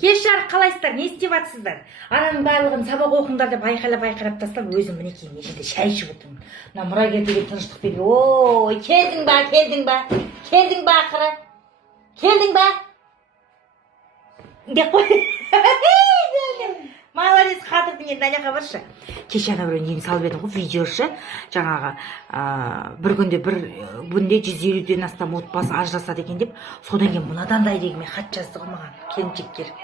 Кеш жарық қалайсыздар, не істеп жатсыздар? Ананың барлығын сабақ оқыңдар деп айқайлап тастап, өзім мінекей мына жерде шай ішіп отырмын. Мына мұрагер деген тыныштықпен, ой, келдің ба ақыры? Келдің ба? Деп қой. Молодец, қатырдың енді ана баршы. Кеше ана біреу нені салып едім ғой, видеошы. Жаңағы бір күнде 150-ден астам отбасы ажырасады екен деп, содан кейін мынадан да дегенмен хат жазды ғой маған, келіншектер.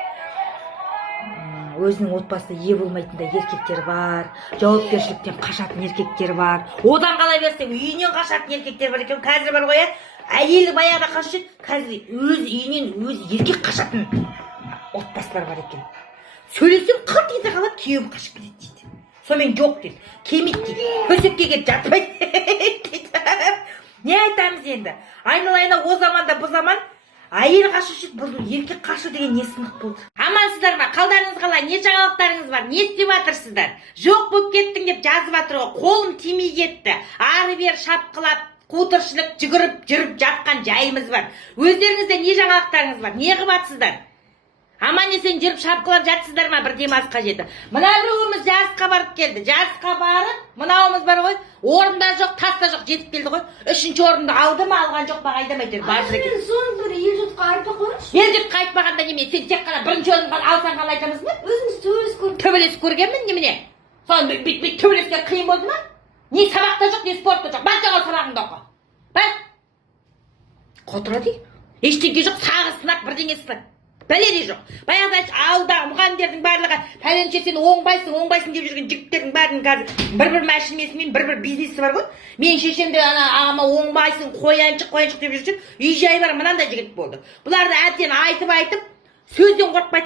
Өзінің отбасында ие болмайтындай еркектер бар, жауапкершіліктен қашатын еркектер бар. Одан қала берсе, үйінен қашатын еркектер бар екен. Қазір бар ғой, әйелі баяғыда қашып жүр, қазір өз үйінен өз еркек қашатын отбасылар бар екен. Сөйлесем қырт ете қалады, күйеуім қашып кетеді дейді. Сонымен жоқ дейді, кемейді дейді, төсекке келіп жатпайды дейді. Не айтамыз енді? Айналайына о заманда бұл заман әйел қашып жүр, бұл еркек қашу деген не сынық болды? Амансыздар ма? Қалдарыңыз қалай? Не жаңалықтарыңыз бар? Не істеп жатырсыздар? Жоқ болып кеттің деп жазып жатыр ғой. Қолым тимей кетті. Ары бері шапқылап, қутыршылық жүгіріп жүріп жатқан жайымыз бар. Өздеріңізде не жаңалықтарыңыз бар? Не қылып жатсыздар? Аман есен жүріп шапқылап жатсыздар ма? Bir демалысқа жетті. Мына біреуіміз жарысқа барып келді. Жарысқа барып, мынауымыз бар ғой, орында жоқ, таста жоқ, жетіп келді ғой. Үшінші орынды алды ма, алған жоқ па, қайдам әйтеуір бар екен. Соның бірі ел-жұртқа айтпақ қойыңызшы. Ел-жұртқа айтпағанда неме, сен тек қана бірінші орынға алсаң қалай айтамыз ба? Өзіңіз төбелесіп көрдіңіз. Төбелесіп көргенмін немене? Соны бүйтіп төбелескен қиын болды ма? Не сабақта жоқ, не спортта жоқ. Бар жаңа сабағыңды оқы. Бар. Қотыра дей. Ештеңке жоқ, сағы сынақ, бірдеңе сынақ. Бәледе жоқ. Баяғыда ауылдағы мұғалімдердің барлығы пәленше сен оңбайсың деп жүрген жігіттердің бәрінің қазір бір мәшінесімен бір бизнесі бар ғой. Мен шешем де ама оңбайсың, қояншық деп жүрсе, үй жай бар, мынандай жігіт болды. Бұларды әбден айтып сөзден қорықпайды.